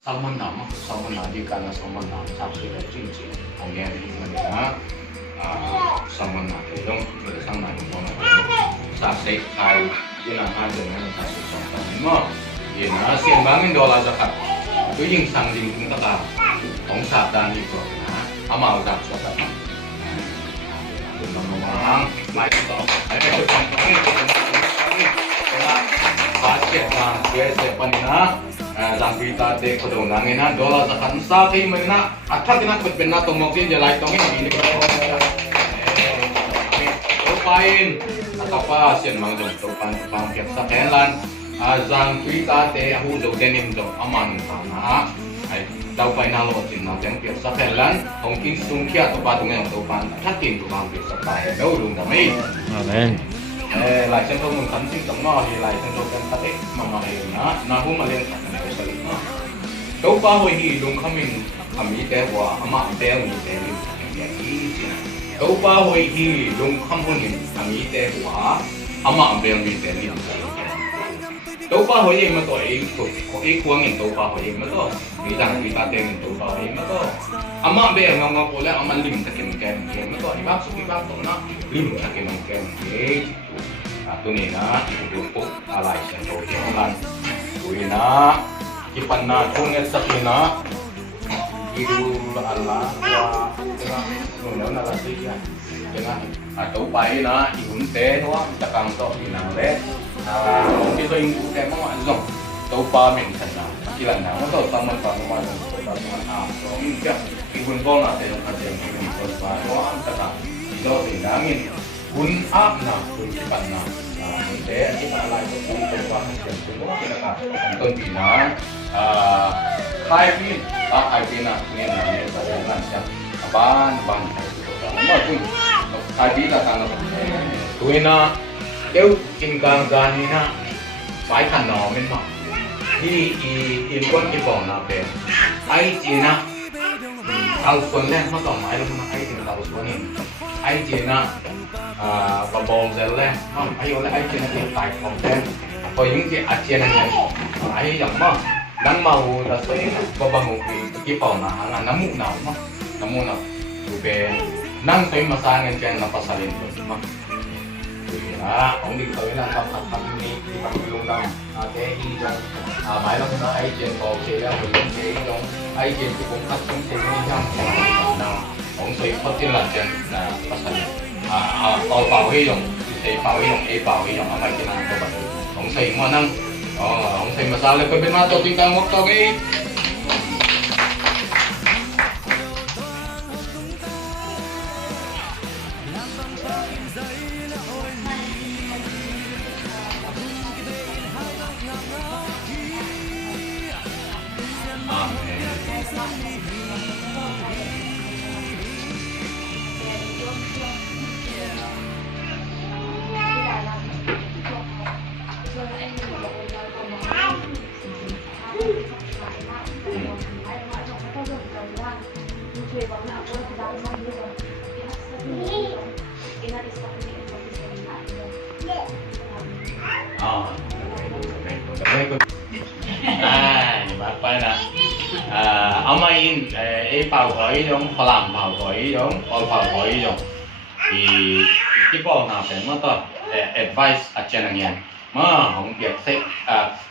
Salman nama, Salman Nadi karena Salman nama saksi dan cincin. Kemudian ini mana Salman Nadi dong bersama dengan saksi kau jenengan dengan saksi contoh ini Ina siang bangin dolar zakat. Itu yang sangging kita kah, tong sadan itu na amal tak zakat. Memang baik toh. Ada contoh ini. Baca dan biasa panina. Sang kita dek kodong nangina dolar zakat sapi mana atas kena benar tomokin jalai tongin ini topain atau apa sian mangdong topan pang kiat sakelan sang kita dek aku jauh denim jauh aman karena tau pain halo tin na yang kiat sakelan mungkin sungkia atau patungnya topan catin tukang kiat sakai jauh dong kami Amen. Lại chân tôi muốn khấn sinh tổng ngò thì lại chân tôi cần phát ích mà ngò này nó cũng mà liên lạc này sẽ lý đâu ba hồi thì đúng không mình thầm ý tế của mà tế mình tế mình thầm ý đâu ba hồi thì đúng không mình thầm ý tế của mà tế mình tế mình đâu ba hồi mà tôi có ý quan mình đâu ba hồi mà tôi vì rằng vì ta tế mình đâu ba hồi mà tôi mà tế ngọc ngọc của lại mà lim thật kìm kèm mà tôi đi bác số đi bác tổ nó lim thật kìm kèm tu ni na ibu alai sento jalan tu ina kipan na tunget sakina ibu Allah wa no na lasi ya dengan atau pai na ihun te no takang to ina le mungkin so ingku ke mo anjong tau pa men sana kilan na mo to taman pa mo na to taman so inja ihun ko na te na te ihun ko pa no takang do ingangin Bun up na, bun kipan na. Hindi, kita alay ko kung ito ba ang siyempre. Ang pina, kaipin, kaipin na, ngayon na, ngayon sa jalan siya. Aban, kaipin na tanong. Tuwin na, kaya kinggang gani na, may kanomin mo. Iwan kipong na, pero, ay sina, kalson lang mo to, mayroon mo na ay sina kalsonin. Ay sina, và bồn giờ lên không ai vô lại trên hiện tại phòng trên có những cái trên này ai giống mà nắng màu là sẽ có bằng một cái phòng là nấm mụn nào tụi bé nắng tới mà sang lên trên là phải xài lên rồi mà ông đi tới là tập đi tập luôn đâu cái đi trong máy nó ai trên có chế là mình cũng chế trong ai trên thì cũng cắt cũng chế đi trong nào ông sẽ phát triển là trên là phải xài tôi bảo hy dụng thì bảo hy dụng e bảo hy dụng ở ngoài trên này các bạn ông xì mà năng ông xì mà sao lại bên má tôi tin tao mất to cái bác nè amain bảo hỏi giống họ làm bảo hỏi giống họ bảo hỏi giống thì cái bọn nào phải mất rồi advice ở trên này nha mà không biết sẽ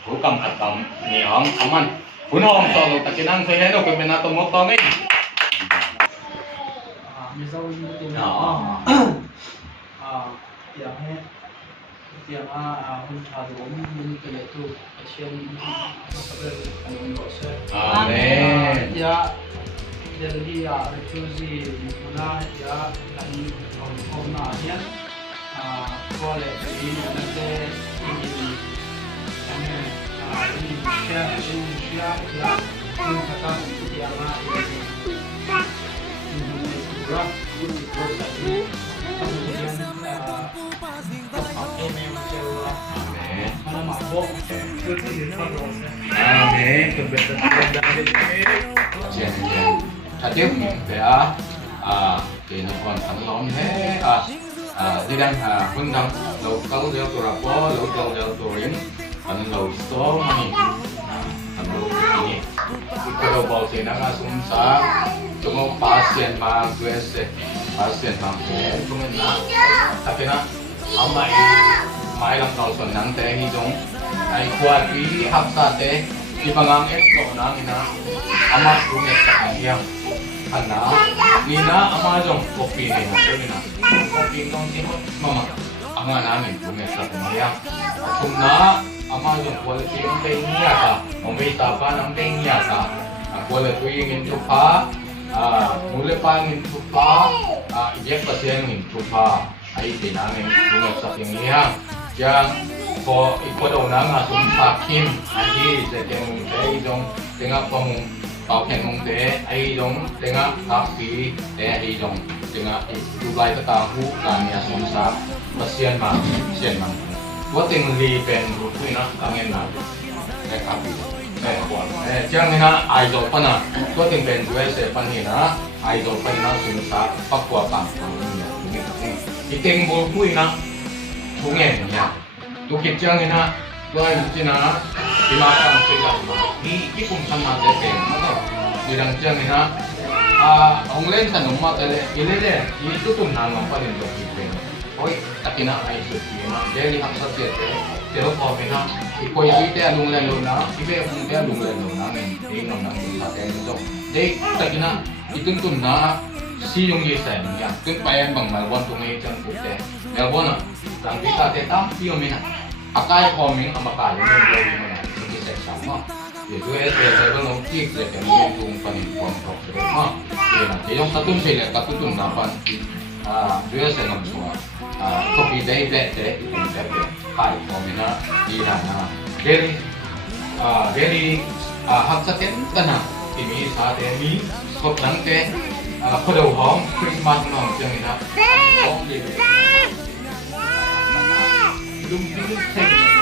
thủ cầm thật cầm nhiều không anh cuốn hôm sau rồi ta chỉ đang thấy hết rồi cái bên nào tôi mất to ấy yang hun kele tu asian anong bose amen ya Delhi refugee muna ya kan on na yan wale ini nanti ini share ya kun kata dia ma ini kurang kemudian Amin. Kebetulan dari tiếp để thì nó còn thắng lóm thế đi đang vân đăng đầu câu đeo tổ rapó đầu câu đeo tổ yếm phần đầu số này ano ini ikaw ba si na ngasum sa tumo pasien ma guese pasien ma ke tumen na takina amai mai lang kau son nang te hi jong ai kuat bi hap sa te ibangang ek ko na ina ama tumen sa yang ana nina ama jong kopi ni na kopi tong ti mama anga namin tumen sa yang kumna ama jong quality ang niya ka may tapa ng niya ka quality yung tupa muli pa ng tupa ijek pa siya ng tupa ay tinangin tungat sa tingniya yang po ikaw na nga sumasakin ay sa kemong te idong tinga pong pauken mong te ay idong tinga kapi te ay idong tinga itulay katahu kanya sumasak pasiyan ma what thing li pen rupi na angin na kapi chẳng na idol pa na what thing pen jual se pan na idol pa na sumasak pakwa pang iting bulpui na tungen niya tukit chẳng na loy na dimakan sila di ipum sama te ano dirang chẳng na ông lên sản phẩm mà thế ile itu tuh nang pa rin do kipen oi takina ay sutina deli ang subject pero ko na iko ite alung lalo na ibe ang te alung lalo na ni no nang sa tenso de takina itun tun na si yung yesa niya tun payan bang malwan tong ay chan putte melbon ang kita te tam piyo mina akay ko min amakali ng gawin mo na hindi seksa mo itu saya belum cik saya kemudian tung panin kontrol semua ya yang satu saya katutun dapat dua saya nggak semua kopi day black day itu saya kai komina di sana dari hak saken kana ini saat ini skop nangke kodau hong Christmas nong yang ini hong di belum saya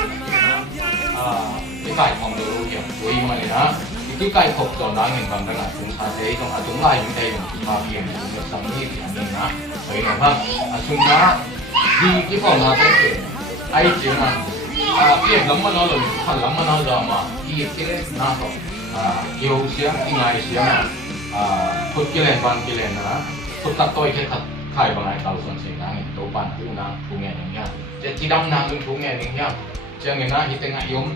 cái cài phòng đồ hiểm của mà là cái cài phục cho nó hình bằng là chúng ta thấy trong chúng lại những đây mà hiểm cũng được sống như thì mình á vậy là vâng chúng ta đi cái phòng là cái ai chỉ là hiểm lắm mà nó là phần lắm mà nó giờ mà hiểm cái nó không yêu xíu cái ngày xíu phút cái lên ban cái lên đó phút tắt tôi cái thật khai bằng ai tàu xuân sinh này tàu ban cũ na cũ nghe nhá chỉ đâm na cũ nghe nhá chẳng hạn na hita nga yung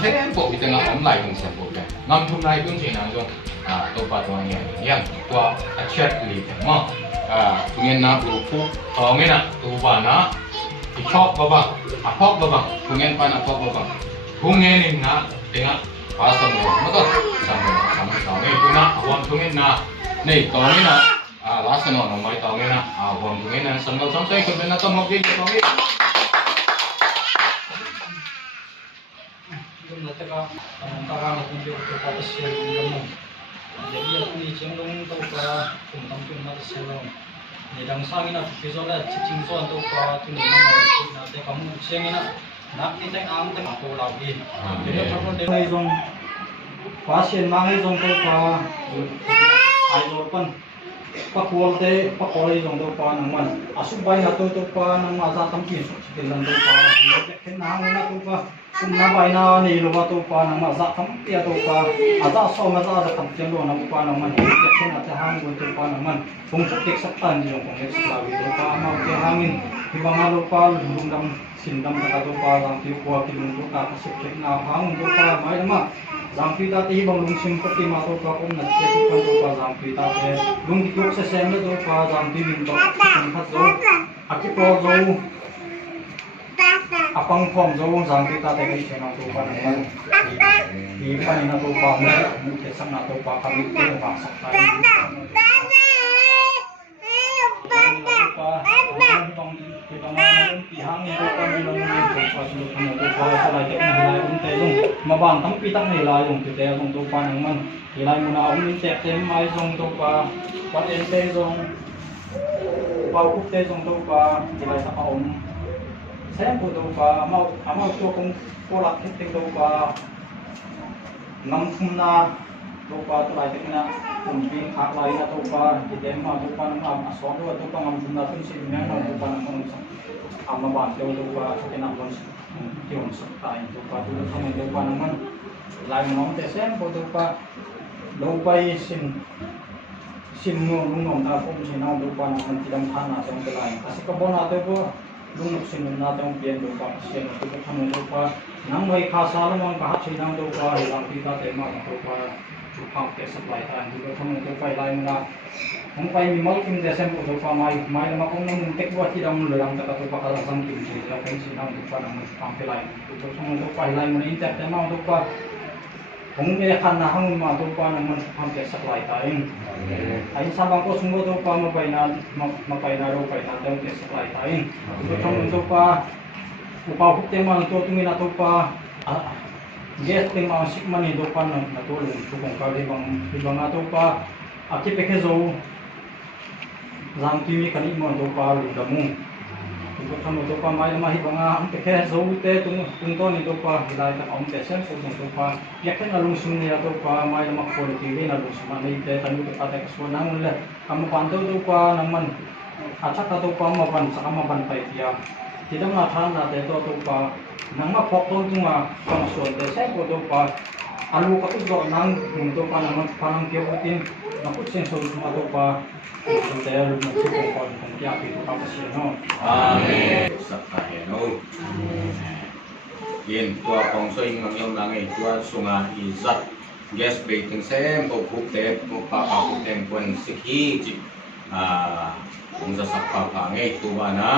tempo hita nga lai yung tempo ka ngam thum lai kun china yung to pa to nga yang to achat li mo ngien na lu pu ngien na tu ba na ichok ba apok ba ngien pa na apok ba ngien na tinga pasam mo mato sama itu na awam ngien na nei to ngien na last no mai to ngien na awam ngien na samgal samsai ko na to mo gi to ngien nataka tarang kung di ko pa siya ng jadi aku ni cengdong to pa kung tampil na siya ni dang sangin na pisola cicing so to pa tuni na te kamu siya na nakita ang tang ako lagi jadi ako de ay zong pasien mangai zong to pa ay pan pakol zong to pa naman asubay na to pa nang masa tampil so silang to pa kenang na to pa na bay na niluwa to pa ng maza kampiya to pa aza so maza za kampiya lo na pa naman ito na tahang to pa naman kung tik saktan yung kung ekslawi to pa mau ke hangin ibang alo pa lulundang sindam ka to pa ang tiwa kilung to ka kasip na hangin to pa may naman zampi dati ibang lungsing ko ma to pa kung nagseto pa to pa zampi dati lung dikok sa semna to pa zampi winto ang hazo akipo zo apang form zo zang kita tegi channel to pa naman di pa ni na to pa mo kesam na to pa kami ko ba sa tayo mabang tam pitak ni la yung tite yung to pa naman ilay mo na ang insect tem ay yung to pa patente yung pagkukte yung to pa ilay sa kaon saya butuh pa mau to kung polak hiting to pa namfumna to pa to lai na kumping hak lai na to pa item ma to pa ng asong to pa ngamfumna tun sin nga to pa ng ama ba to pa kinakon yon sa tayo to pa to pa naman lại mong te xem cô tu pa đâu bay xin ngon nung ngon ta cũng xin nào đâu pa nang tidam thana trong cái lại asi ka bona te bo lung nuk sin na trong pian đâu pa sin tu ko tham đâu pa nang mai kha sa lo mang ka ha sin nang đâu pa lang pi ka te ma đâu pa chu phang ke supply ta tu ko tham đâu pa lai na không phải mình mất kim để xem bộ đồ pha mai mai mà cũng nên kết quả thì đông làm tất cả đồ pha là sang kim chỉ là cái gì đâu đồ pha là mình làm cái lại đồ xong đồ pha lại mình internet để mà đồ pha không nghe khăn nào không mà đồ pha là mình làm cái supply tại anh sao bằng có sung đồ pha mà phải na đồ phải na đâu cái supply tại đồ xong đồ pha upah hukte mà đồ tụi mình là đồ pha gas ting mà ship money đồ pha là đồ luôn chụp cái đi bằng đồ pha aki peke zo zam kimi kani mo do pa lu da mu ko tham do pa mai ma hi banga am peke zo te tung to ni do pa hilai ta om te sen so do pa yakin na lung sum ni do pa mai ma ko ti ni na lung sum ni te tanu te pa te so na mun le kam pan do pa nang man acha ta do pa ma ban sa ma ban pai tia tidam na than na te do pa nang ma pok to tu ma kam so te se ko do pa alu ka tu do nang mun do pa nang panang ke utin nakut sen so ma do pa te lu na su ko kon kon kya pi to pa si no amen sắc ta he no yin tua kong so ing mang yong nang e tua sunga i zat gas baiting sem ko phuk te ko pa phuk tem kon sikhi chi ong za sak pa nge tu ba na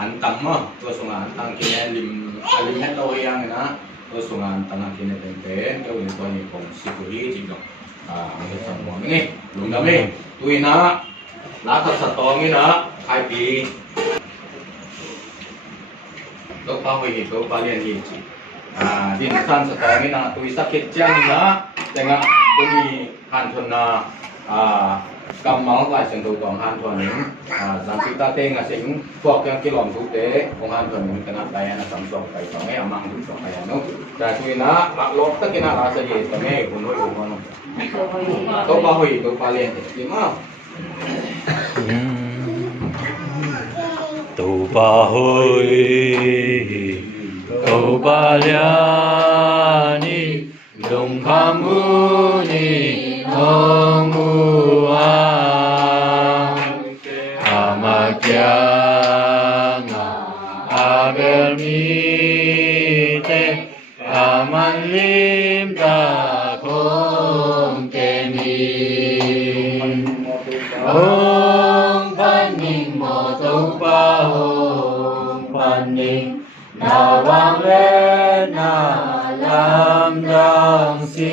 an tam mo tua sunga an tang ki lim alim het lo yang na tua sunga an tang ki ne ten ten ko ni ko ni kong sikhi chi do ang za sak mo nge lung da me tui na lá thật sạch to như đó hai kỳ lúc bao hồi lúc bao liền gì đi san sạch to như đó tui sắc kết chân đó để ngã tui hàn thuần cầm máu lại sừng đầu còn hàn thuần những giảm chúng ta tên là sinh phọc cái lòng thú tế còn hàn thuần những cái này là sắm sọc phải có nghe mang thú sọc phải nó là tui nó lạc lót tất cái nào là sẽ gì có nghe của nuôi của con lúc bao hồi lúc bao liền thì không tu ba hoi tu ba liani dong kamuni nong mua amakyanga abelmite amanlim ta kom keni Om Paning Mo Tu Pa Om Paning Na Vang Le Na Lam Dang Si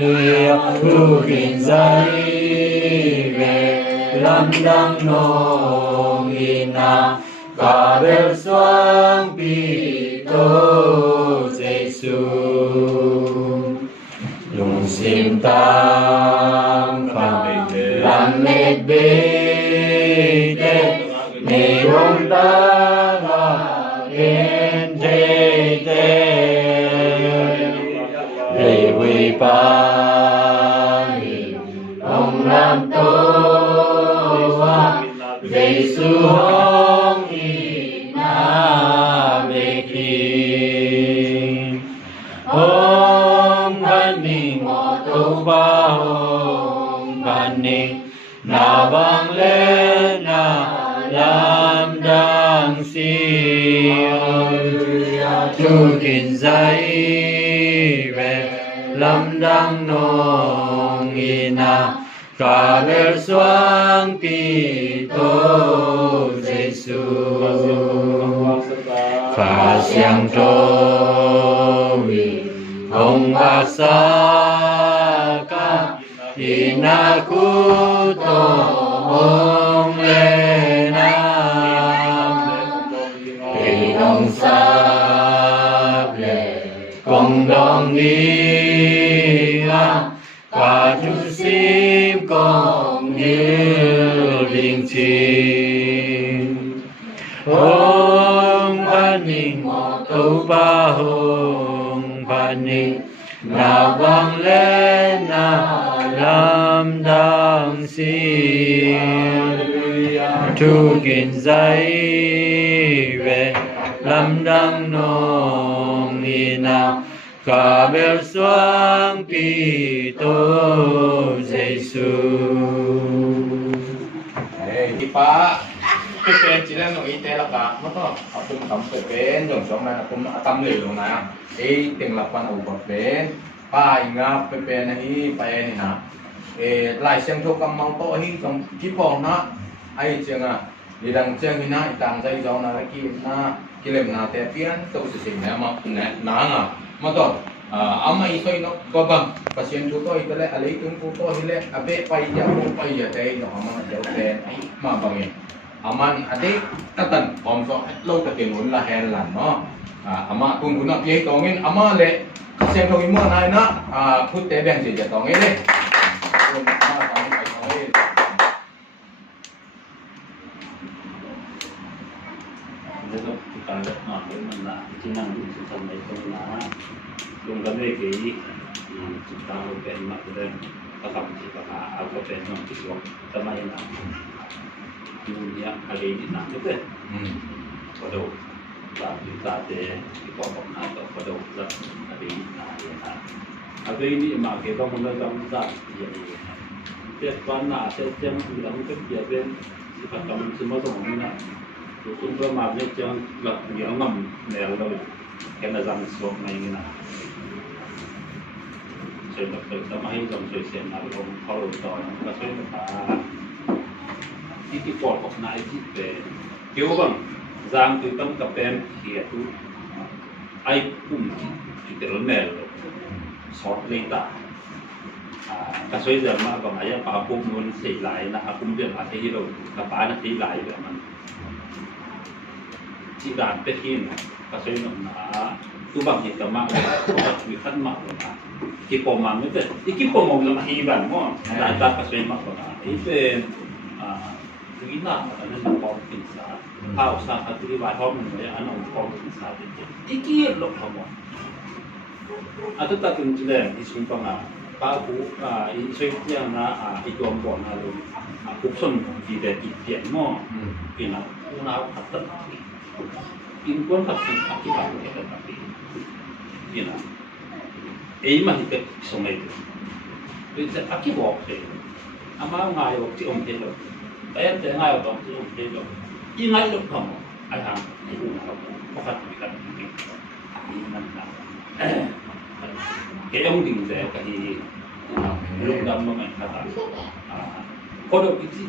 Liệp Thu Kinh Giai Về Lam Dang Nong Ina Cả Bel Xoang Pi Tô Giê-xu Lung Sim Tam Phàm Lam Mê Bê Tê Nê Hông Ta Ngà Yên Thê Tê Lê Huy Pa Ông Lam Tô Hoa Về Sư Hông Y Na Mê Khi Om Paning Mo Tu Pa Om Paning Na Vang Le Na Lam Dang Si Thu Kinh Giai Về Lam Dang Nong Ina Cả Bel Xoang Pi Tô Giê-xu Phà Siang Trô Hồng Bạc Sa Ca Ina Ku To Hong Le Nam Tùy Đông Sáp Lệ Công Đông Đi Quả Chú Sim Công Như Linh Chi Om Paning Mo Tu Pa Om Paning Na Vang Le Na Lam Dang Si Thu Kinh Giai Về Lam Dang Nong Ina Kabel suang pito Jesu. Ipa pepen sila no itela ka mo to atum tam pepen jong jong na kum atam le lo na ting lapan u pepen pa inga pepen na hi pa ni na lai siang tho kam mang to hi jong ki pong na ai chiang a đi đằng chiang hi na tang dai jong na ki na kilem na te pian to se sing na ma na nga mo to ama isoi no babam pasien tu to itale alei tung pu to hile abe pai ya pu pai ya dei no ama na ten ai ma bangin aman ade tatan om so lo ta tin un la hen lan no ama tung kun na pi tongin ama le sen thoi mo nai na phut te beng je ja tongin le ma tong ai tongin Jadi kita lihat nak mana jenang di sana itu mana lunggan lagi kita lupa nak kita takam kita apa pernah kita sama yang dunia kali ini nak kita pada saat kita ada di pokok nak pada saat kali ini nak apa ini mak kita mula saat jadi setiap mana setiap bilang kerja ben kita kamu semua semua chúng tôi mà biết cho là nhiều ngầm nèo đâu cái là rằng số này như nào rồi lập tức ta máy dòng rồi xem nào không khó rồi và rồi là cái quả của này chỉ về kiểu bằng rằng từ tâm cặp em thì tu ai cũng chỉ để lớn nèo sót lên ta cái số giờ mà còn ai bảo cũng muốn xây lại là cũng biết là cái đâu các bạn là xây lại vậy mà chỉ đạt tới khi các doanh nghiệp là tu bằng hiện tượng mạng là bị phát mạng là cái bộ mạng mới được cái bộ mạng là hy vọng mà đại đa các doanh nghiệp là ý về quý nào là nên là có kinh xã thao sang các cái bài học mình để anh ông có kinh xã thì cái lộc không à tất cả từng cái này thì chúng ta là bao phủ ý xây dựng là ý toàn bộ là luôn cuộc sống thì để ý tiền mà thì là cũng nào phát triển impon tapi akibat kita tapi ina mah kita somai itu akibat ama ngai waktu om telo ayat ngai waktu om telo ingai lo kamu ayam itu pakat kita ini mana kayak om ding saya kahi belum dalam main kata kalau itu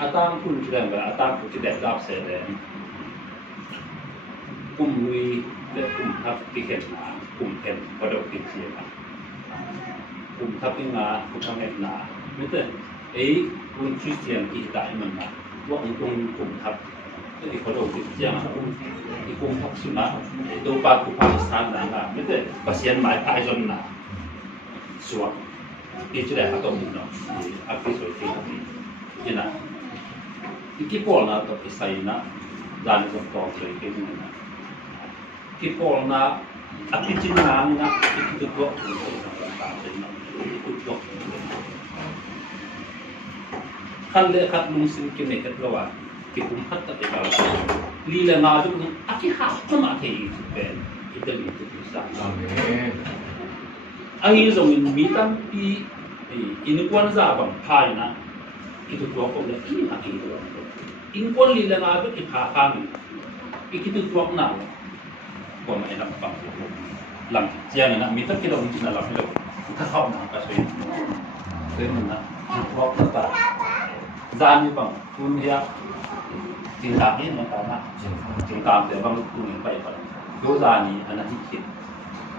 atang pun tidak atang pun tidak dapat saya luiและthấpที่เห็นหนาเห็นกระโดดติดเสียงthấpที่หนาทำเห็นหนาไม่ใช่คริสเตียนที่ได้มันนะว่าthấpที่กระโดดติดเสียงที่thấpสุนัขตัวปลาปากีสถานนะไม่ใช่ภาษาหมายไทยจนนะสวมที่จะได้อัตโนมัติเนาะอัพพิเศษที่นะที่พอนะตัวที่ใส่นะด้านจากตัวเลยที่นี่นะที่พอนะอภิจินานะที่ตัวขั้นเลือกขั้นมุสิมกินในกันระหว่างที่ผมพัฒนาไปลีลานาจุนอาทิตย์หักก็มาที่เป็นอิตาลีที่สร้างอันนี้จะมีตั้งปีอินควันซาบังพายนะitu tuak ko le ini nak itu in kon li la na be ki pha kha mi itu tuak na ko mai lam pang lam jian na mi ta ki lo ni na la lo ta khau na ka so yin na tuak na ta zan ni bang kun ya tin ta ni na ta na tin ta de bang tu ni pai pa yo zan ni ana hi ki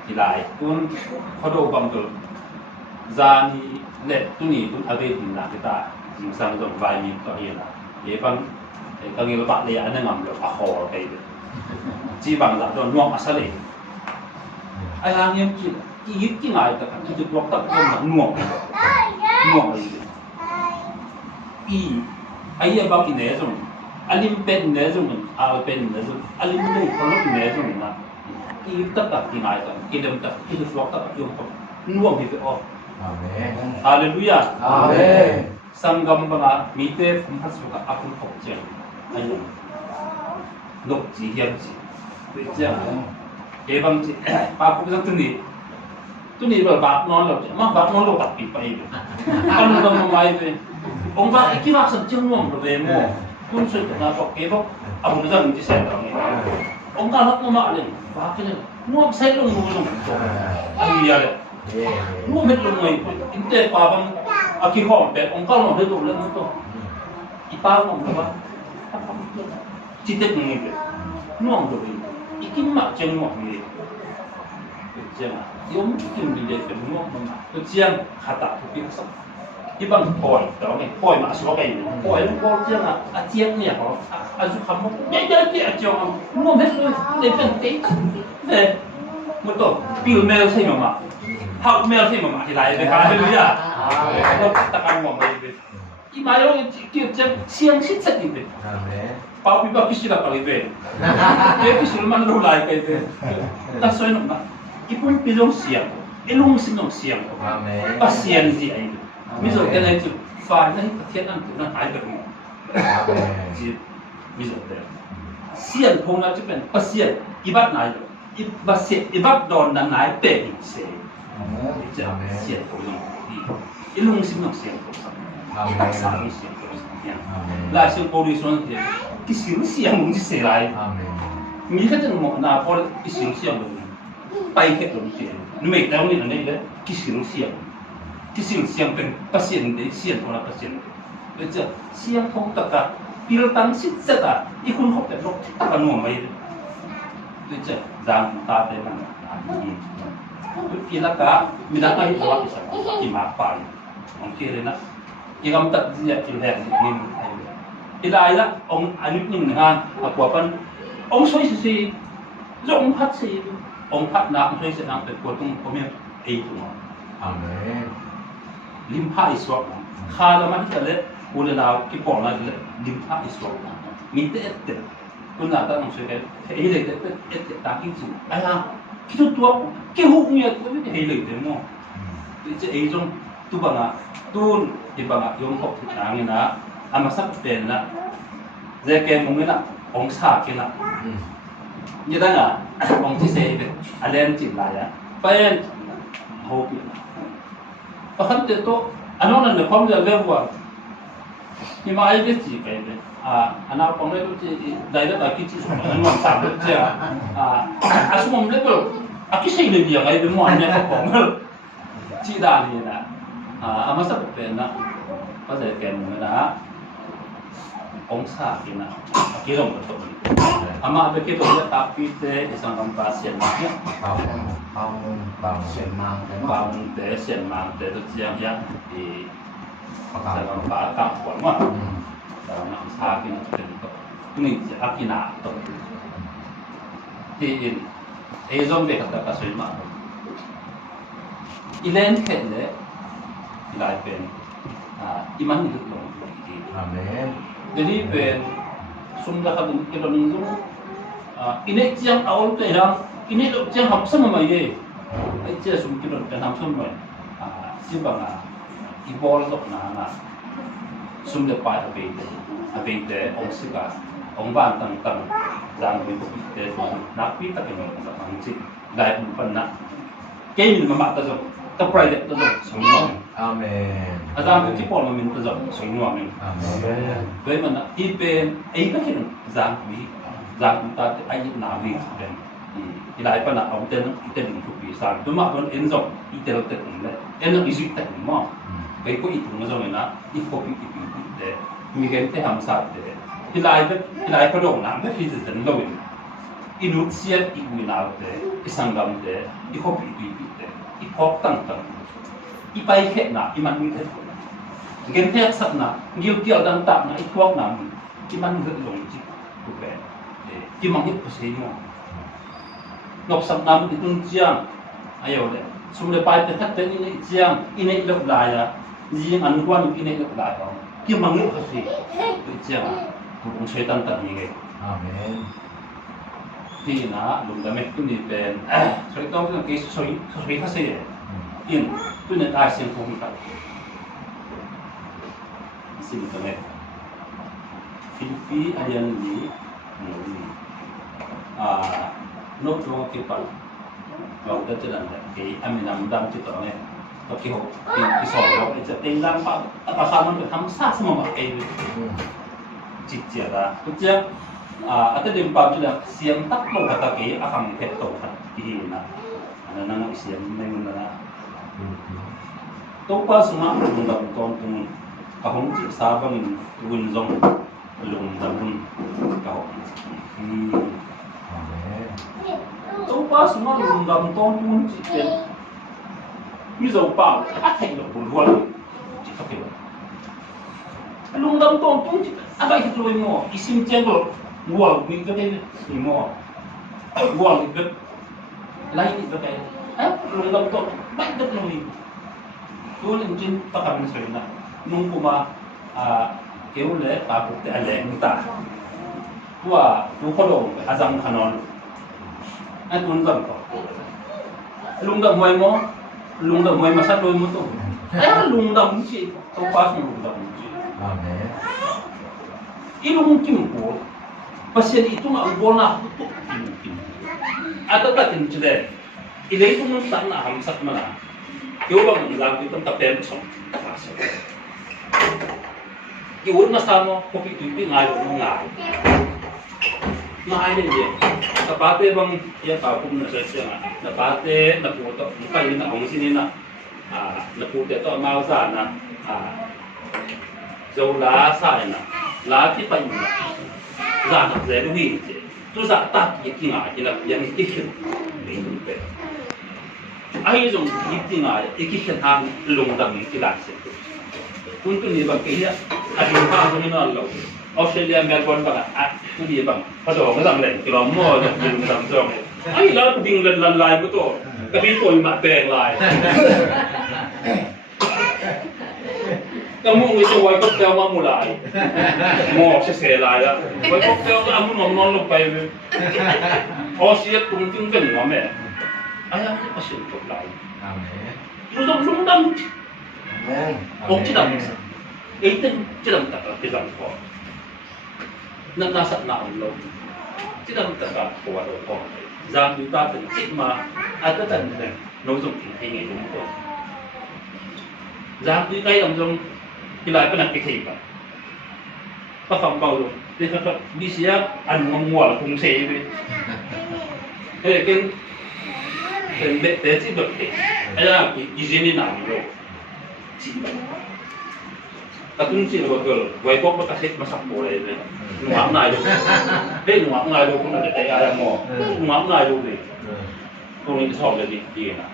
ti lai kun kho do bang tu zan ni le tu ni tu ave ni na ta những sang dòng vài miếng có hiện là để bằng có nhiều bạn này anh ngầm được à hồ cái chỉ bằng là don nuông asal này ai làm em chỉ ngài tất cả chỉ được lọc tất cả là nuông gì ai bao cái này rồi alim pen này rồi pen này rồi alim này còn lúc này rồi mà tất cả cái ngài tất cái đâm tất cái được lọc tất cả dùng nuông thì phải Hallelujah Amen Sanggam banga mite kumhasuka akun kokje ayo nok ji hiam ji bang pa ko sa tuni ba bak non lo ma bak non lo tak pi pa ibe kan lo ma mai be ong ba ikirak sa jeng mo lo be mo kun so na ko ke bo abu na dang ti sa dang ni ong ka hat mo ma le ba ke le mo sai lo mo lo ai ya le mo met lo mai inte pa bang aki ho pe ong ka no de lo le mo to ipa mo ba chỉ tiếc người về nuông rồi ikin mak jeng nuông ni jeng yom ikin bi de pen nuông ma to jeng khata to pi sa ibang poi to nge poi ma so kai poi ko jeng a jeng ne ko a ju kham mo ya ya ya jong nuông hết rồi để pen te ne mo to pil mel sai ma hak mel sai ma ti lai be ka be lu ya ko ta kan mo mai be i mai yo ki jeng siang sit sa ti be Pau pipa kisila kalibe. Dia kisul man lo lai kai be. Ta soi no ma. Ipun pilong siang. Ilung sinong siang. Amen. Pasien ji ai. Miso kan ai tu fa na thian an tu na ai be mo. Amen. Ji miso de. Sian thong na chu pen pasien ibat nai. Ibat don dan nai pe ni se. Amen. Sian thong ni. Ilung sinong siang ko sa. Amen. Sa ni siang ko sa. Amen. La siang ko ri son de. Kisil siang mong se lai. Amen. Mi ka jang mo na por kisil siang mo. Pai ke lo ti. Nu me tao ni na nei le kisil siang. Kisil siang pen pasien de siang ko na pasien. Le cha siang thong ta ka pil tang sit sa ta I kun hok te lok ta ka no mai. Le cha jang ta te man. Pi la ka mi da ka hi wa ki sa ki ma pa. Ong ke re na. Ki gam ta ji ya ki le ni ilai la ông anh những ngan aqua pan ông soi si ông phát si ông phát nạp soi si nạp của tung của mình ấy tung Amen. lim pha iswap kha la man ka le ule na ki por na le lim pha iswap mi te te kun na ta nong soi ke ei le te ta ki chu ai ha ki tu tua ki hu ni ko ni ei le te mo ti ei jong tu ba na tu ti ba na yom kop na ngi na amasak pen na zeke mungina ong sa kina như thế nào ông chỉ xe về anh em chỉ lại á phải hậu bị và hắn tự to anh nói là được không được về vợ nhưng mà ai biết gì cái đấy anh nào còn đấy chỉ đây đó là cái chỉ số anh làm sao được chứ anh số mồm level cái gì được gì cái bên ngoài này không chỉ đàn gì nè amasak pen na có thể kèm nữa là ông sa kina kilong betul ama be kita lihat tapi te isang kam pasien maknya Bang Semang. bang te sian mang te tu siang ya di isang pa ka kwa ma na sa kina tu ni akina to ti e zong be kata ka soi ma ilen khele ilai pen iman ni tu Amen. jadi pen sumda ka dun kilo ning zo ine chiang awol te rang ine lo chiang hap sam mai ye ai che sum kilo pen ham sum mai siba na I bol dok na sum de pa abe te ong sika ong ban tang tang jang bi pi te na pi ta ke no ta ang chi dai pan na ke ni ma ta zo ta private ta zo sum no Amen. Adam ki pol ma min ta zo sum no min Amen. với mình đi bên ấy các cái dạng vì dạng chúng ta anh nào vì bên thì đại phần là ông tên thuộc vì sao tôi mà vẫn em rồi ý tên tên này em là ý duy tên mà cái có ý tưởng rồi là ý có ý để mình cái thế hàm sát để thì lại có đồng làm cái gì dần lâu ý nút xiết ý người nào để ý sang đồng để ý có ý để ý có tăng tăng ý bay hết nào ý mang thế gen tek sat na gil kial dan tap na ituak na ki man ngat long ji ku be ki mang hit ko sei mo nop sam nam itun chiang ayo le sum le pai te khat te ni chiang ine lok la ya ji an kwan ine lok la ba ki mang hit ko sei ku chiang ku bung sei tan tan ni ge Amen. ti na lum da me tu ni ben soi tong ke soi kha sei in tu ne ta siang ko mi ka xin cảm ơn Philippines alian di nốt trong cái phần เราก็จะนั่นแหละที่อันนี้นำดำจุดต่อเนี่ยก็ที่หกที่สองเราจะเต็งดำปะอาคารมันเป็นทำซาสมองเองจิตเจียดก็จะอาจจะเดิมปั๊บจะเสียงตักลงกับตะกี้อาคารเพชรโตครับที่นะอันนั้นเสียงไม่มันนะตัวป้าสมัครลงดำตอนตรงกับห้องจิตสาบังวินซงลงดำกับห้องตัวป้าสมัครลงดำตอนตรงจิตเป็นมิโซป้าอาเทงดอกบุญวัวจิตเขาเป็นลงดำตอนตรงจิตอะไรที่ตัวมั่วอิสิมเจงก็วัวมีก็ได้มั่ววัวมีก็ไล่ก็ได้ลงดำตอนไม่ก็ลงอีกตัวจริงๆประกันสุดนะนุ่งกูมาเกี่ยวเลยตาปุกแต่อะไรนี่ตาว่าดูเขาลงอาจารย์ขนอนไอ้ตุนจังก็ลุงดำมวยมั้งลุงดำมวยมาสักโดยมั้งตัวลุงดำจีตัวป้าสลุงดำจีอีลุงกิมกูpasien itu nggak boleh tutup mungkin atau tak tidak ini itu tak nak hamsat mana kau bang bilang itu tak pensong pasal kau nak sama kopi tupi ngai ni je tapate bang ya tahu pun nak saya tapate nak foto muka ini nak orang sini nak foto tu mau sana jauh lah sana lah ti pai nak zana zero hi je tu za ta ki tinga ila yang ikhin ni tu pe ai jong ki tinga ikhin hang lung dam ki la se tu ni ba ke ya ai ha ko ni na lo Australia Melbourne ba tu ni bang pa do ga dang le ki lo mo da lung dam jong ai la ku ding lan lai ko to ka bi toi ma peng lai kamu itu wajib kau mau mulai, mau seselai lah. Wajib kau kamu non lupa itu. Oh siap tunggu kan mama. Ayah ni pasti untuk lain. Belum dam. Oh tidak. Itu tidak tak tidak kau. Nak nasak nak lo. Tidak tak kau ada kau. Jangan kita terkit mah ada tanda nozuk ini itu. Jangan kita yang jom kilai pernah kekhipa. Pakam bau tu, dia kata bisa anu mual kung sebe. Kan besi berke. Ada izinin anu. Ciba. Takun sih betul. Waipok berkasih masak boleh ni. Nuang nai tu. Nuang nai tu pun ada ayam mo. Nuang nai tu ni. Tu ni soal jadi dia nak.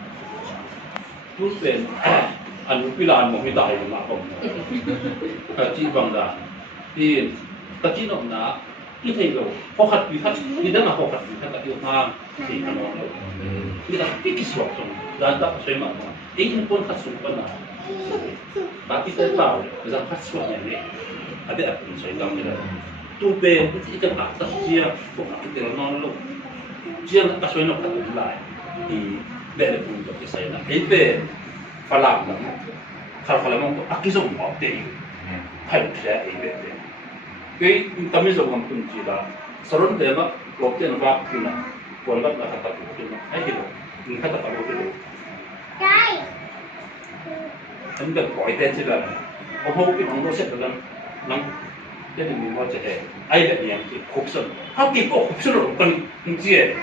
Tu sen. Anu pilan mo kita ay makom. Kaci bangda. Di kaci no na kita itu fokat bihat tidak nak fokat bihat tak diulang si anu. Kita pikis waktu dan tak sesuai mana. Ingin pun kasupan na. Tapi kita tahu jangan kasuan ni. Ada apa yang saya tahu ni. Tu be itu atas dia fokat kita nol. Dia nak kasuan nak lain. Di beda pun untuk saya nak. Itu Falam lah, kalau tu akisong mau deh, hai saya ini deh. Kau kami seorang pun cila, seorang deh mak, waktu yang waktu na, kalau nak kata tu, hai gitu, ni kata apa tu? Anda kau itu cila, oh kita orang set dalam, nang, jadi ni macam ni, ada yang tu option, apa option orang kan cie,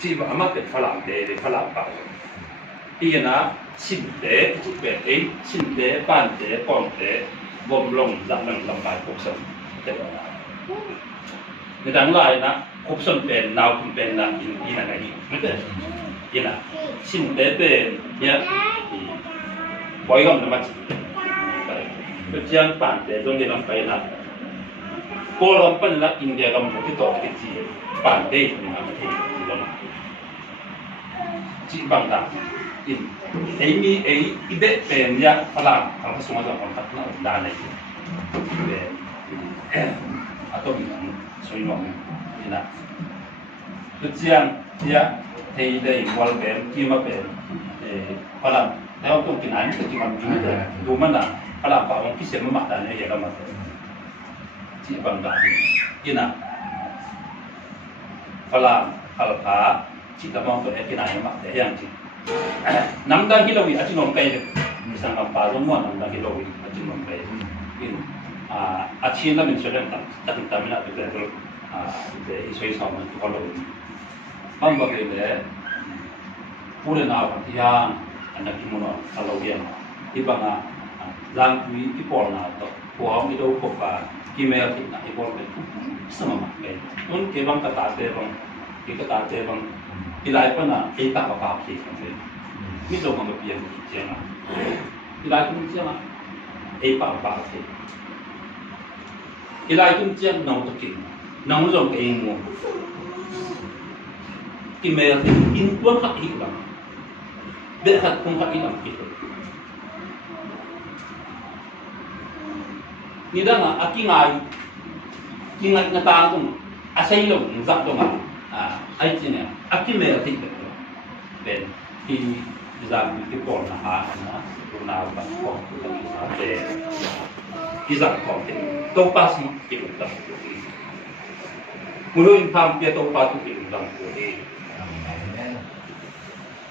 cila amat deh falam deh falam apa. Iya na, cinta, berarti cinta, pandai, pandai, bomblong, jangan lambai kopsan, tidak. Nedang lain na, kopsan pen, nau pen na, ini lagi, betul? Iya na, cinta pen, ya, boy gam nama cinta. Berjiang pandai, dong dia lambai na. Kalau lampai na, India gam kita kecil, pandai, nama cinta. Cik bangda. Ini ibe pennya falam kalau semua orang tak nak dah lagi. Atau bilang soalnya ini. Kemudian dia dari wal ben kima ben falam. Kalau tu kinan itu cuma juga. Dua mana falam orang kisah memaknanya ya lama. Si bangga ini. Falam kalau chỉ tập mong cái này mà để yang chỉ nắm đang cái lâu chỉ nông cây sang làm bà giống mòn nắm đang cái lâu chỉ nông cây in chỉ là mình sẽ làm tập mình là cái để xây xong mình có lâu bằng bao cái để udah nào thì anak kimono kalau dia di banga zang kui di pol na to ko mi do ko pa kimel ti na i pol ke sama ma ke un ke bang kata te bang ki kata te bang ilai pa na e ta pa ki ke mi do bang pi yang ki na ilai kun chen na e pa ki ilai kun chen na to ki na mo zo ke mo kimel ti in tuan hak hi bang berkat kumpat ilam kita. Ni dah nak aki ngai ngatang tu, asai lo ngzak tu ngai. Ai cina aki merah tidak tu. Ben di zam di pol na na ba ko de izak ko te. To pas mo itu tak. Mulu impam dia to pas tu itu tak.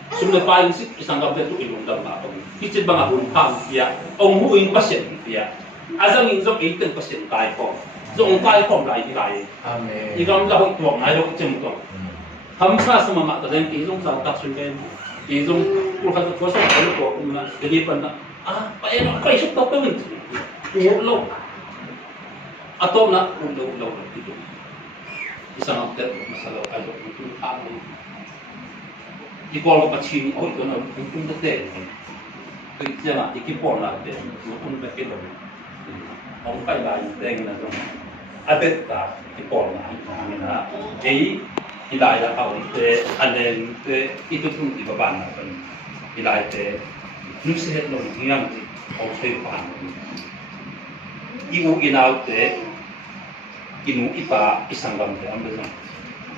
Sudah paling sih isanggap itu ilmu dalam apa? Kicit bang aku ham ya, ông huin pasien ya. Asal ingin itu pasien kai kong, zong kai kong lai di lai. Amen. Ikan dah tuang, ada macam tu. Hamsa sama mak terden, izong sa tak sulit, izong kurang kuasa kalau tu umna jadi pernah. Pak Eno, kau isuk tak pun? Ulo. Atau nak ulo itu. Isanggap itu masalah kalau itu ham. Di kolom kecil, oh itu nak untung betul. Kerja nak ikipol nak deh, untung betul. Orang kaya lain dengan tu, abet tak ikipol nak, mana? Jadi ilai dah kau itu, alen itu pun di bawah nak kan. Ilai itu, nusihat lor yang di kau sepan. Ibu inau itu, inu ipa isanggam tu, ambil tu.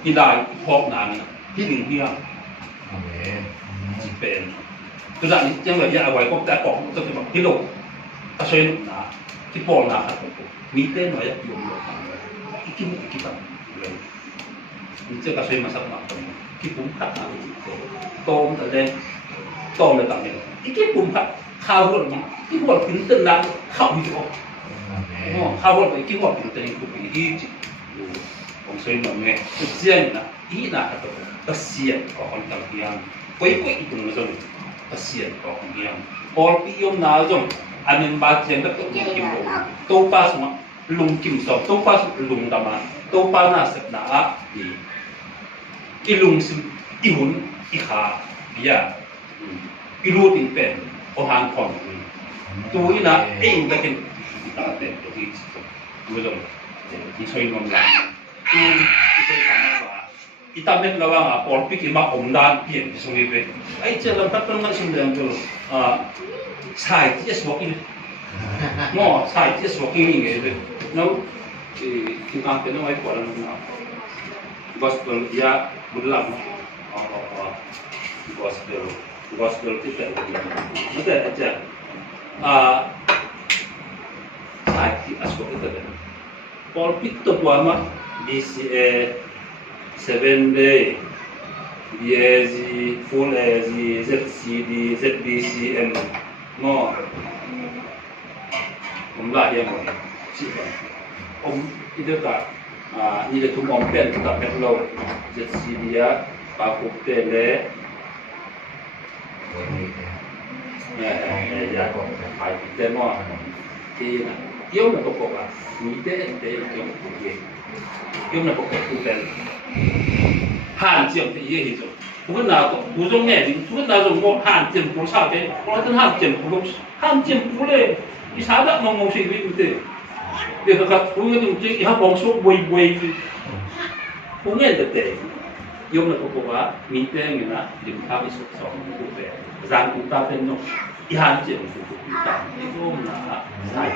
Ilai pop nang, hiling hiang. Amen.เป็นคือจากนี้ยังเหลือเยอะเอาไว้ก็แต่ของจะเป็นแบบที่โลกถ้าใช้นะที่ปอนนะครับมีเต้นหน่อยอยู่อีกที่มุกอีกแบบเลยนี่จะกระใช้มาสักหน่อยที่ปุ่มขัดโตมแต่เล่นโตมเลยต่างเนี่ยอีกที่ปุ่มขัดข้าวรุ่นมันที่หัวถึงตึ้งนั้นเข้าอยู่ข้าวรุ่นไปที่หัวถึงตึ้งคือปีที่ผมใช้หน่อยไงเจียนนะอีน่ะครับkasihan orang kalian, kau itu macam kasihan orang kalian. Orang pion najong, amin baca yang tak mungkin lo. Topas mak lung kim so, topas lung dama, topas nasib na di ilung sim ihun iha dia ilu tingpen orang kon. Tu ina tak ken kita ten jadi macam isoi ngomong. Isoi sama kita met lawan polpik lima omdan pian sungai be. Jangan tak pernah sumber tu. Sai just walking. Mo sai just walking ni gitu. No, kita kena awak kolam na. Gospel dia bulan. Gospel kita. Ada aja. Sai asal kita. Polpik tu mah di 7D, BAZ, Full AZ, ZCD, ZBCM, no, lah yang itu tak, ini tu kompet tak perlu ZCD ya, Pak Tele, ya, Pak Tele, ini, dia nak pokok ni dia yang pokok. Yung na pagkakutan hanjim thì gì rồi cũng nào cũng dùng nghe thì cũng nào dùng một hanjim cũng sao thế có tên hanjim cũng lên cái sao đó mong suy nghĩ như thế để các cũng dùng chỉ học bóng số quay cũng nghe được thế dùng là cũng có mỹ tên người na điểm thao cái số cũng thế rằng chúng ta tên nó cái hanjim cũng ta itu na sai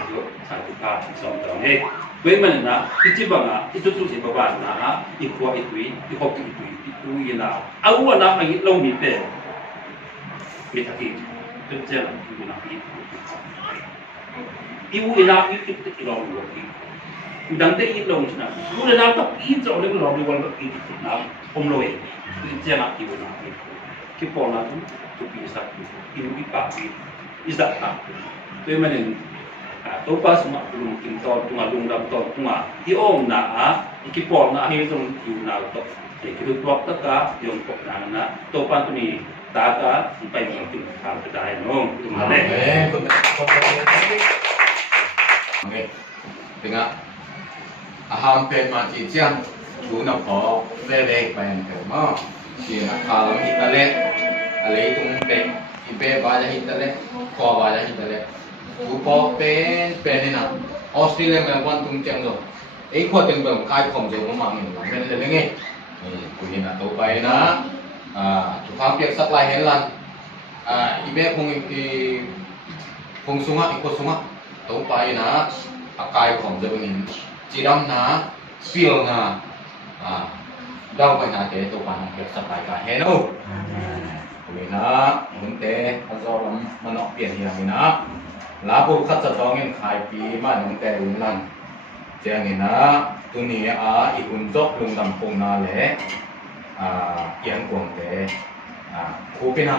ta xong rồi hey với mình là cái chiếc bằng là cái chút gì bảo bạn là ít qua ít túi ít học ít túi như nào áo là phải lâu nhỉ thế mình thật thì rất là như nào ít yêu là ít lâu rồi udang teh itu long sana udah dapat itu oleh lo di wal itu nah loe itu jangan itu nah kipola tu bisa itu ipapi isdak tak tu mana tu pas mak belum kintor tunga dungdam tor tunga om na ikipol na akhir tu na to itu waktu ka yung kok na to pan tu ni taka sampai mungkin hal kedai no itu mana Oke, tengah aham pen mati jam, tu nak kau lelek pen kerma, dia kalau kita lek, alai tu pen, ipe baca kita lek, kau baca kita lek, tu kau pen ni nak, Australia Melbourne tu macam tu, kau tengok kai kom jauh memang ni, pen leleng ni, tu ni nak tahu pai na, tu kau piak supply helan, ipe kung sunga ikut sunga. Tahu pai na akai khom je bengin jiram na feel na dau pai na te to pan ke sapai ka he no we na mun te azoram manok pian hi na la bu khat sa dong en khai pi ma nong te un lan jang ni na tu ni i un jok lung dam pong na le yang kuang te khu pe na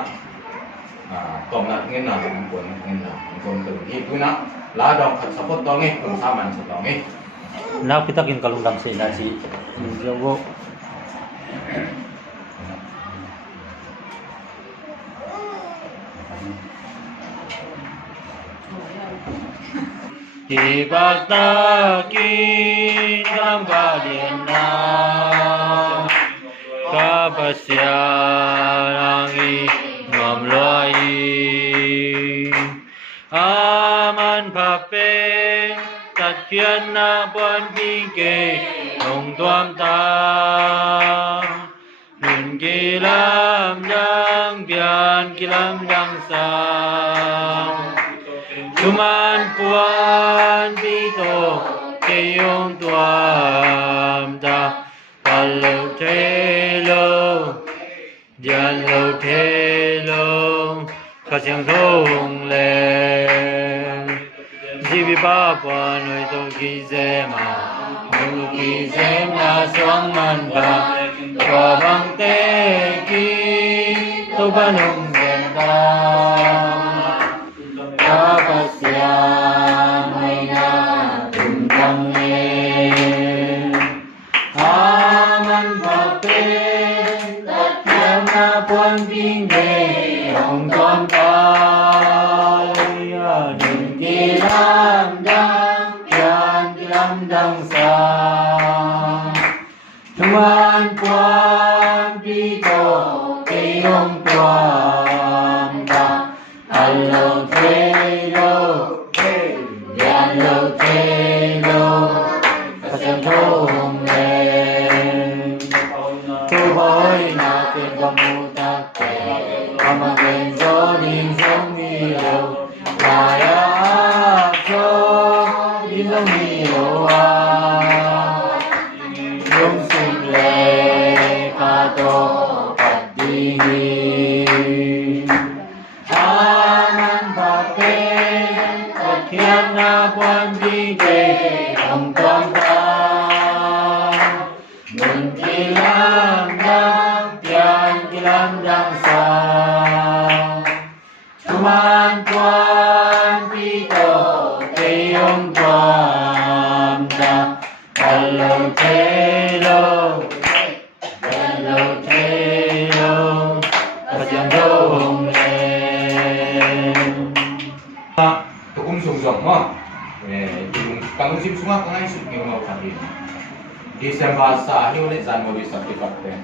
còn là nghe nào cũng cuốn nghe nào còn từ hi tu na lá dong khát sapot dong nghe cùng sa man sa dong nghe Now kita kin kalung dam sa ina si Jogo. Ibadaki nam balina kapasyangi ngam loi aman pape tat kian na buan bingke nong tuam ta nun kilam dang bian kilam dang sang cuman puan bito keyong tuam ta kalau telo dian lo telo kasang song le jibi papa noi to kizema nu kizema song man ba ko bang te ki to banong genda kapasya mai na tundang ne aman pape na puan bingge ong con tai đừng kỳ lam đăng yan kỳ lam đăng sa thuan puan bi to kỳ ong tuam ta allo te lo yan lo te lo kasang thong le tu boy na tin kamuta Amagen zoning song nilo Kaya ako Ilong nilo Yung simple Pato Pagdihin Aman pape Pagkiang na buwan bigay Ang tuwang Nun kilang dang Tiyan kilang dang sa Tuman tuan pito Kayong tuan da Hello telo Hello telo Kasyang dong le Tukum sung sung mo yung kang sim sunga kang ay suk ni mo kami December sa hiyo le zan mo di sa tikate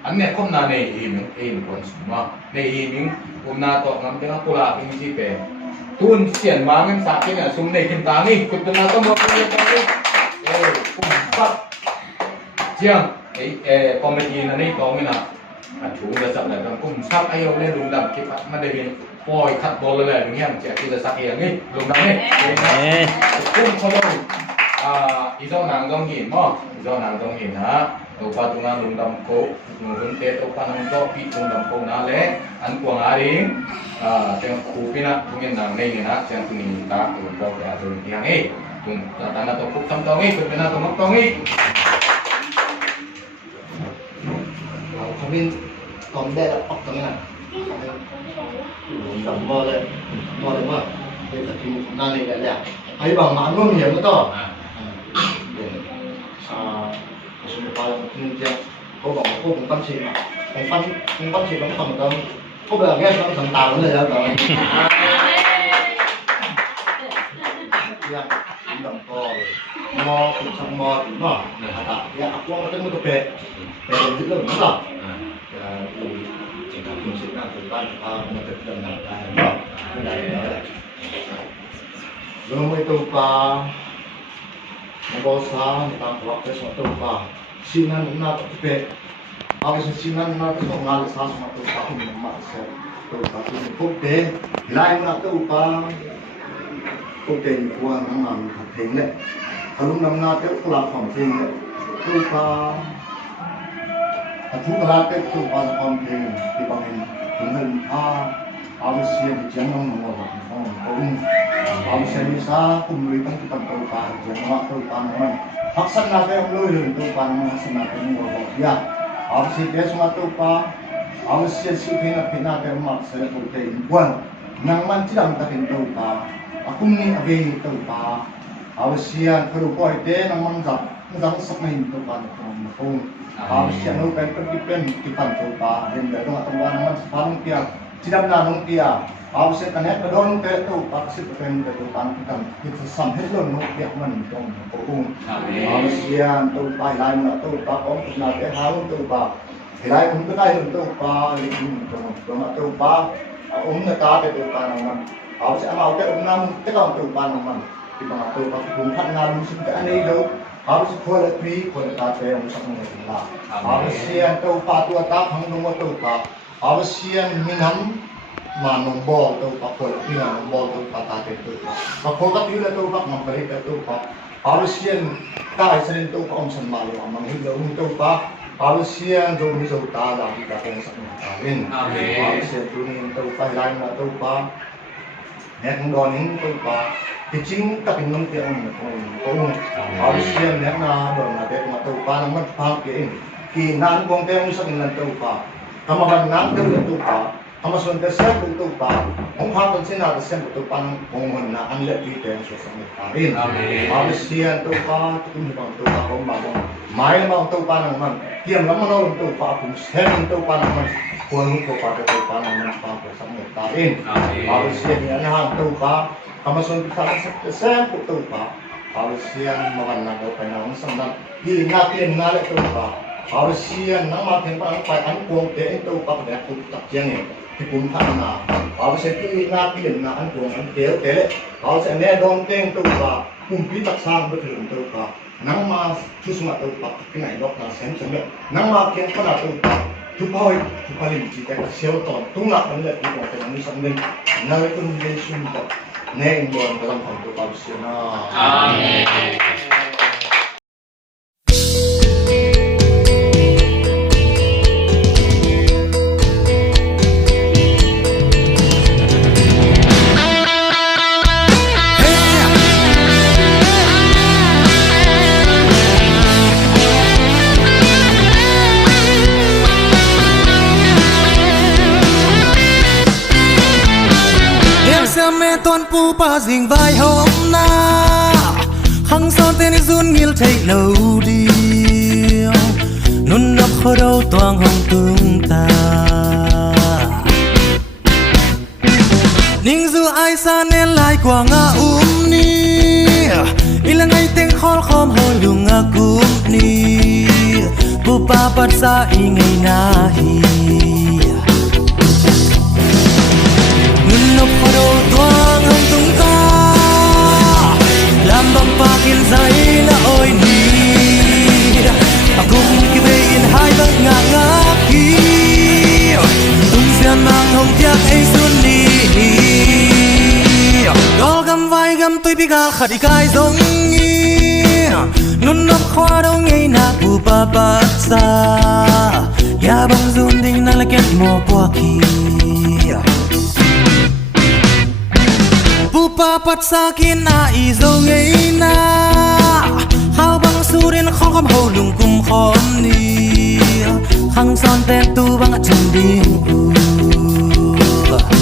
Anne kom na nei him kon suma nei him na to ngam te pula king si pe tun sian mangan sa kin sum nei kin tangi kut na to mo kin tangi kum pat jiang comedy na nei to ngina chu da sap la kum sap ayo le lung dam ki pat ma de bin poi khat bol le ng hiam che ki da sak yang ni lung dam ni kum kholo izo nang dong hin mo izo nang dong hin ha Opa tunga lungdam ko, nungkun te opa nang to pi lungdam ko na le, an kuang aring, teng kupina tungin nang nei na, teng tuning ta lungdam ko adun yang kung tatana to puktam tongi kung pina to magtongi kami còn đây là ốc tầng này tầm mơ lên mà đây là thì nan này là ấy bằng mã luôn nhiều nữa to chúng ta cũng chưa có bằng cô cũng tâm sự mà cũng tâm sự vẫn còn đâu có bây giờ nghe nó thần tàu nữa rồi rồi đồng to mò cũng sang mò đúng không à ya aku mau ketemu tuh pe itu loh betul jika fungsinya tentang mengerjakan belum itu pak nggak tentang waktu suatu pak sinan nak pe habis sinan nak tu ngal sah suatu pak memang saya tu pak ini putih lain nak tu pak putih kuah memang penting le kalau nama tu kelak penting le tu pak chúng ta tiếp tục vào con thuyền thì bằng hình áo xiêm chiến ông ngồi vào cũng áo xiêm sa cùng người tăng tầm tàu cá chiến hoa tàu cá mình học sinh nào cái ông lôi đường tàu cá mình học sinh nào cái ngồi vào kia áo xiêm cái số tàu cá áo xiêm sự khi nào cái mặt sẽ phụ thể quân năng man chỉ làm ta hình tàu cá aku ni về tàu cá áo xiêm kalau coi thế năng man giặc sắc mình tàu cá không siya no pen pergipen kita coba dan dari teman teman sekarang dia tidak nanung dia siya kanet kedon ke tu paksi pen ke tan kita sampai lo no dia man dong pung siya tu pai lain na tu pa kong na ke hal tu pa hilai pun tu kai tu pa dong tu pa na ta ke tu pa naman siya mau ke nam ke dong tu pa naman di bawah tu pa pun kan ngalung sim ke ani lo harus kualitas kualitas yang sangat tinggi. Harus yang tahu patu atap hangus tahu tak. Harus yang minum manum bol tahu tak kualitas minum bol tahu tak tahu tak. Kalau tak pilih tahu tak memberi tahu tak. Harus yang kaya sering tahu tak omsen malu menghilang tahu tak. Harus yang jauh jauh tak ada kita yang sangat tinggi. Harus yang tuning tahu tak lain tahu tak. Nek ngonin tahu tak. Kicing tapi nung tiang kong harus siang nek na dong na dek matu pa nang matpang ke kinan kong tiang sa kinan tu pa kamaban nang ke tu pa kamasun ke siang tu pa kong hatan sina ke siang tu pa nang kong na ang let kita yang susah mekarin harus siang tu pa tu bang tu pa kong bagong mai bang tu pa nang man kiam naman orang tu pa kong siang tu pa nang man kong tu pa tu pa nang man pa susah mekarin harus siang yan hang tu pa kamasun kita sa tu pa harus siang makan nang ko panahon sandan hingatin ngale tu pa harus siang nang makin pa ang kuang te tu pa da tu tak jeng ti pun pa na harus itu ngatin na ang kuang ang te harus ne dong teng tu pa kumpi tak sang betul tu pa nang ma susma tu pa kinai lok na sen sen nang makin pa na tu pa tu pa tu paling kita siau ton tu nak le tu ko te nang sandan na itu ni sun ta 네, 인도한 가장 방도 받으시나. 아멘. Tuan pu pa ding vai hôm na hăng son tên run nghiêng thấy lâu đi nôn nấp khô đâu toang hồng tung ta nhưng dù ai xa nên lại qua ngã ni ilang ngày tiếng khol khom hồi lung ngã ni pu pa pat sa i ngày na hi nôn nấp khô đâu toang hồng tung ta làm bằng pakin dây là ôi ni cùng kia bên hai băng ngã ngã kia tung xiên mang hồng tiếc ấy xuân đi đó găm vai găm tôi bị gà khát đi cay giống như nôn nấp khoa đâu ngày na pu pa pa sa ya băng run đinh năng là kết mò qua kia pu papat sakin a izo ngei na hao bang surin khong khom ho lung kum khom ni khang son ten tu bang chân ding u